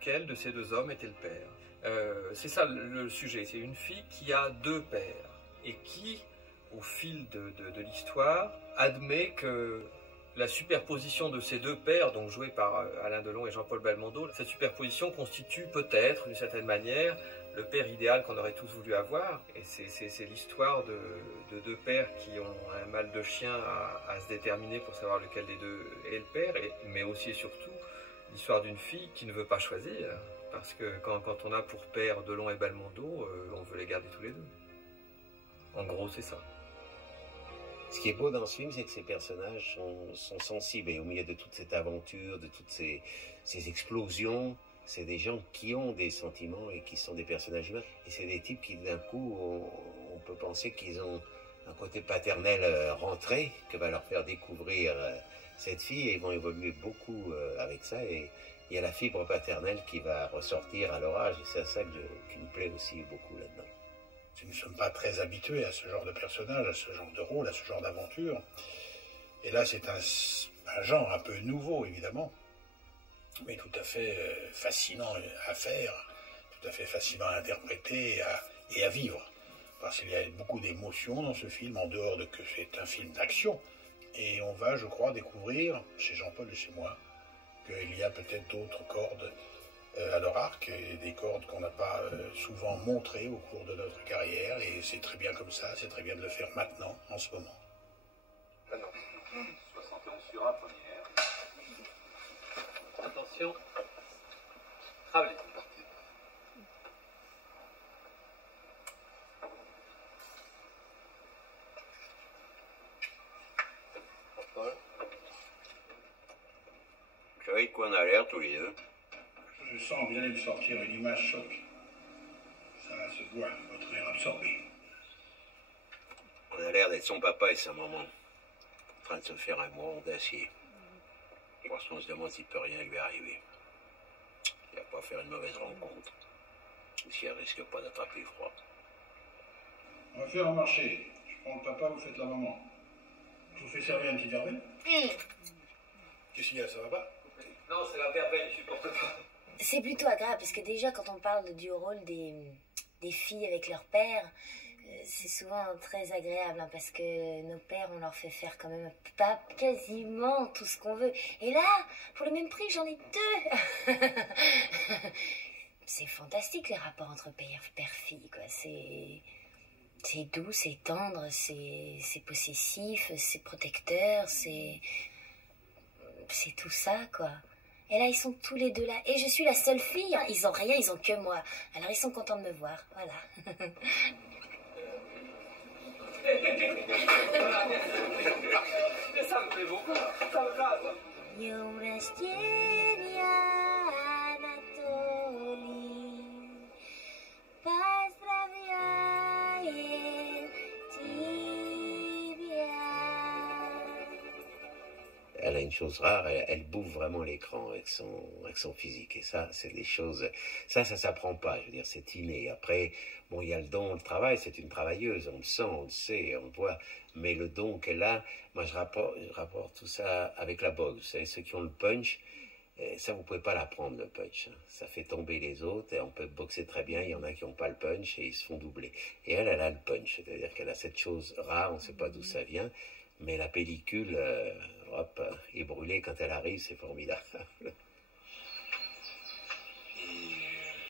Quel de ces deux hommes était le père? C'est ça le sujet, c'est une fille qui a deux pères et qui, au fil de l'histoire, admet que la superposition de ces deux pères, donc joués par Alain Delon et Jean-Paul Belmondo, cette superposition constitue peut-être, d'une certaine manière, le père idéal qu'on aurait tous voulu avoir. Et c'est l'histoire de deux pères qui ont un mal de chien à se déterminer pour savoir lequel des deux est le père, mais aussi et surtout l'histoire d'une fille qui ne veut pas choisir. Parce que quand on a pour père Delon et Belmondo, on veut les garder tous les deux. En gros, c'est ça. Ce qui est beau dans ce film, c'est que ces personnages sont sensibles. Et au milieu de toute cette aventure, de toutes ces explosions, c'est des gens qui ont des sentiments et qui sont des personnages humains. Et c'est des types qui, d'un coup, on peut penser qu'ils ont un côté paternel rentré, que va leur faire découvrir cette fille. Et ils vont évoluer beaucoup avec ça. Et il y a la fibre paternelle qui va ressortir à leur âge. Et c'est ça qui me plaît aussi beaucoup là-dedans. Nous ne sommes pas très habitués à ce genre de personnage, à ce genre de rôle, à ce genre d'aventure. Et là, c'est un genre un peu nouveau, évidemment, mais tout à fait fascinant à faire, tout à fait fascinant à interpréter et à vivre. Parce qu'il y a beaucoup d'émotions dans ce film, en dehors de que c'est un film d'action. Et on va, je crois, découvrir, chez Jean-Paul et chez moi, qu'il y a peut-être d'autres cordes à leur arc, et des cordes qu'on n'a pas souvent montrées au cours de notre carrière, et c'est très bien comme ça, c'est très bien de le faire maintenant, en ce moment. Ah non. 71 sur A, première. Attention. Travelling. Paul. Vous savez de quoi on a l'air tous les deux? Je sens bien de sortir une image choc. Ça se voit, votre air absorbé. On a l'air d'être son papa et sa maman, en train de se faire un moron d'acier. Parce qu'on se demande s'il peut rien lui arriver. Il va pas faire une mauvaise rencontre. Si elle risque pas d'attraper froid. On va faire un marché. Je prends le papa, vous faites la maman. Je vous fais servir un petit verre. Qu'est-ce qu'il y a, ça va pas? Non, c'est la verveine, je supporte pas. C'est plutôt agréable, parce que déjà, quand on parle du rôle des filles avec leur père, c'est souvent très agréable, hein, parce que nos pères, on leur fait faire quand même pas quasiment tout ce qu'on veut. Et là, pour le même prix, j'en ai deux. C'est fantastique, les rapports entre père-fille, quoi. C'est doux, c'est tendre, c'est possessif, c'est protecteur, c'est tout ça, quoi. Et là, ils sont tous les deux là. Et je suis la seule fille, hein. Ils ont rien, ils ont que moi. Alors, ils sont contents de me voir, voilà. Ça me plaît beaucoup, ça me plaît. Elle a une chose rare, elle bouffe vraiment l'écran avec son physique. Et ça, c'est des choses... Ça s'apprend pas, je veux dire, c'est inné. Après, bon, il y a le don, le travail, c'est une travailleuse, on le sent, on le sait, on le voit. Mais le don qu'elle a, moi je rapporte tout ça avec la boxe. Vous savez, ceux qui ont le punch, ça vous pouvez pas l'apprendre, le punch. Ça fait tomber les autres, et on peut boxer très bien, il y en a qui n'ont pas le punch et ils se font doubler. Et elle a le punch, c'est-à-dire qu'elle a cette chose rare, on ne sait pas d'où ça vient, mais la pellicule, hop, est brûlée quand elle arrive, c'est formidable.